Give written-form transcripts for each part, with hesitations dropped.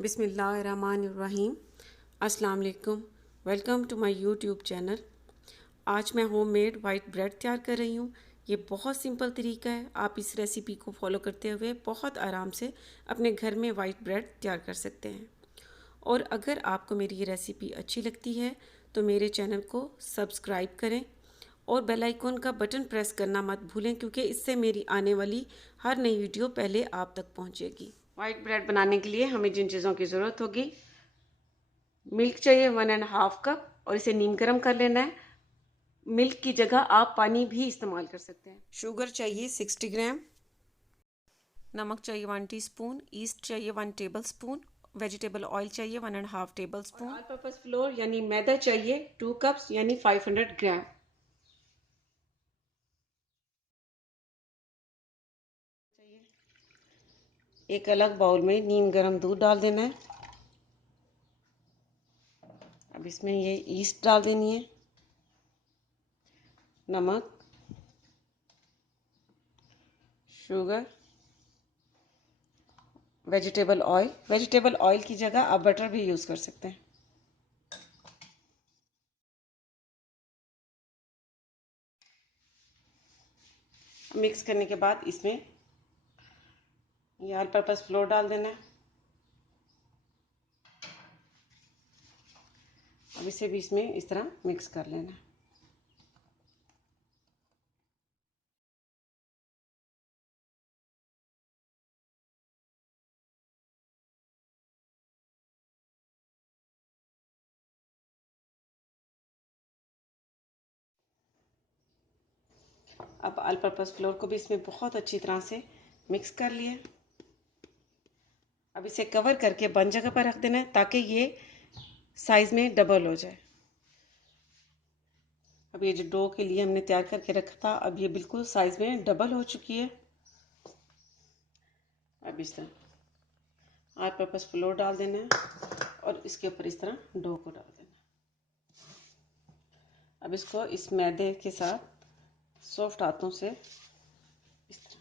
बिस्मिल्लाहिर्रहमानिर्रहीम। अस्सलाम वालेकुम। Welcome to my YouTube channel. आज मैं होममेड वाइट ब्रेड तैयार कर रही हूँ। ये बहुत सिंपल तरीका है। आप इस रेसिपी को फॉलो करते हुए बहुत आराम से अपने घर में वाइट ब्रेड तैयार कर सकते हैं। और अगर आपको मेरी ये रेसिपी अच्छी लगती है तो मेरे चैनल को सब्सक्राइब करें और बेल आइकॉन का बटन प्रेस करना मत भूलें, क्योंकि इससे मेरी आने वाली हर नई वीडियो पहले आप तक पहुंचेगी। वाइट ब्रेड बनाने के लिए हमें जिन चीज़ों की ज़रूरत होगी: मिल्क चाहिए 1.5 कप, और इसे नीम गर्म कर लेना है। मिल्क की जगह आप पानी भी इस्तेमाल कर सकते हैं। शुगर चाहिए 60 ग्राम, नमक चाहिए 1 टीस्पून, ईस्ट चाहिए 1 टेबल स्पून, वेजिटेबल ऑयल चाहिए 1.5 table spoon, all purpose floor यानी मैदा चाहिए 2 कप्स यानी 500 ग्राम। एक अलग बाउल में नीम गर्म दूध डाल देना है। अब इसमें ये ईस्ट डाल देनी है, नमक, sugar, vegetable oil. Vegetable oil की जगह आप बटर भी यूज़ कर सकते हैं। मिक्स करने के बाद इसमें ये ऑल पर्पस फ्लोर डाल देना है। अब इसे भी इसमें इस तरह मिक्स कर लेना है। अब ऑल पर्पस फ्लोर को भी इसमें बहुत अच्छी तरह से मिक्स कर लिए। अब इसे कवर करके बंद जगह पर रख देना है ताकि ये साइज में डबल हो जाए। अब ये जो डो के लिए हमने तैयार करके रखा था, अब ये बिल्कुल साइज में डबल हो चुकी है। अब इस तरह ऑल पर्पस फ्लोर डाल देना है और इसके ऊपर इस तरह डो को डाल देना है। अब इसको इस मैदे के साथ सॉफ्ट हाथों से इस तरह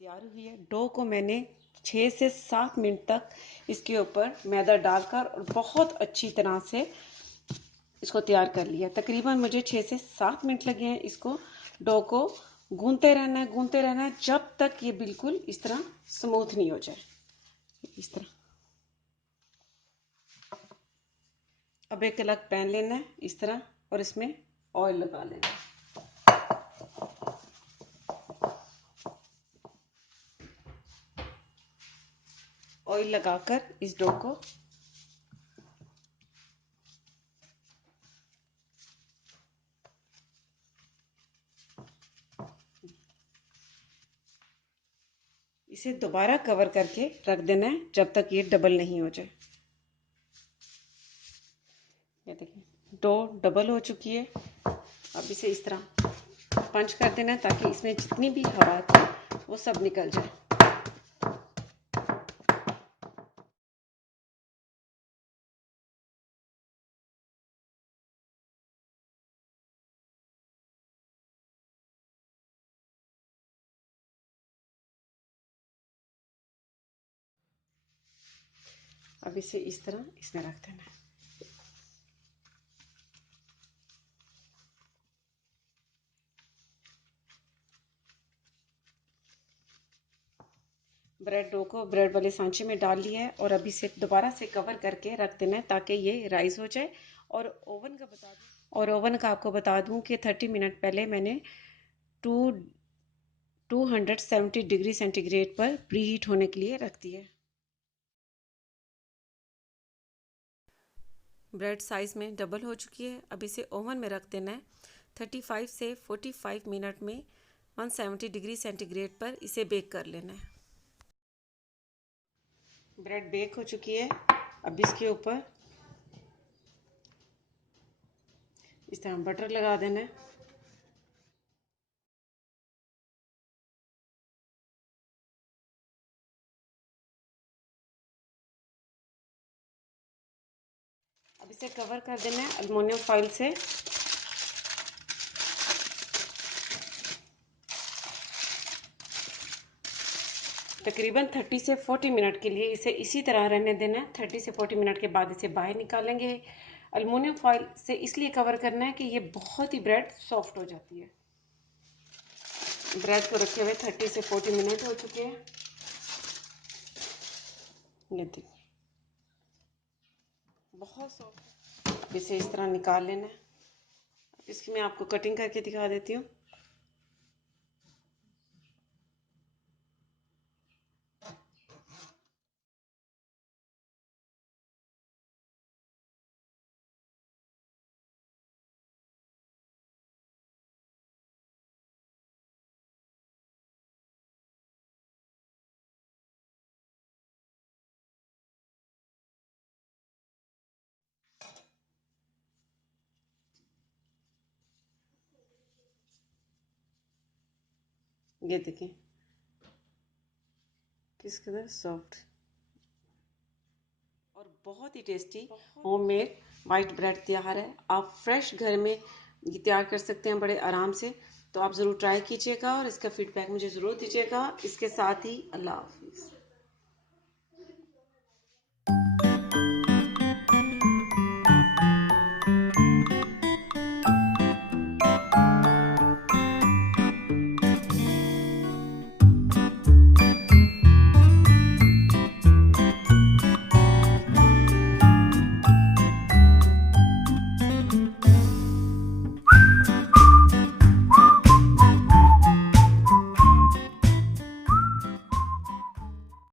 तैयार हुई है। डो को मैंने 6 से 7 मिनट तक इसके ऊपर मैदा डालकर और बहुत अच्छी तरह से इसको तैयार कर लिया। तकरीबन मुझे 6 से 7 मिनट लगे हैं। इसको डो को गूंथते रहना है जब तक ये बिल्कुल इस तरह स्मूथ नहीं हो जाए। इस तरह अब एक अलग पैन लेना है इस तरह और इसमें ऑयल लगा लेना है। ऑयल लगाकर इस डो को इसे दोबारा कवर करके रख देना है जब तक ये डबल नहीं हो जाए। ये देखिए डो डबल हो चुकी है। अब इसे इस तरह पंच कर देना है ताकि इसमें जितनी भी हवा थी वो सब निकल जाए। अब इसे इस तरह इसमें रख देना है। ब्रेड डो को ब्रेड वाले सांचे में डाल लिया है और अभी इसे दोबारा से कवर करके रख देना है ताकि ये राइज हो जाए और ओवन का आपको बता दूं कि 30 मिनट पहले मैंने टू 270 डिग्री सेंटीग्रेड पर प्री हीट होने के लिए रख दिया। ब्रेड साइज़ में डबल हो चुकी है। अब इसे ओवन में रख देना है। 35 से 45 मिनट में 170 डिग्री सेंटीग्रेड पर इसे बेक कर लेना है। ब्रेड बेक हो चुकी है। अब इसके ऊपर इस तरह बटर लगा देना है। अब इसे कवर कर देना है एल्युमिनियम फॉइल से। तकरीबन 30 से 40 मिनट के लिए इसे इसी तरह रहने देना है। 30 से 40 मिनट के बाद इसे बाहर निकालेंगे। एल्युमिनियम फॉइल से इसलिए कवर करना है कि ये बहुत ही ब्रेड सॉफ्ट हो जाती है। ब्रेड को रखे हुए 30 से 40 मिनट हो चुके हैं। ये देखिए बहुत सॉफ्ट। इसे इस तरह निकाल लेना है। इसकी मैं आपको कटिंग करके दिखा देती हूँ। ये देखिए किस कदर सॉफ्ट और बहुत ही टेस्टी होममेड वाइट ब्रेड तैयार है। आप फ्रेश घर में ये तैयार कर सकते हैं बड़े आराम से। तो आप ज़रूर ट्राई कीजिएगा और इसका फीडबैक मुझे ज़रूर दीजिएगा। इसके साथ ही अल्लाह हाफिज़।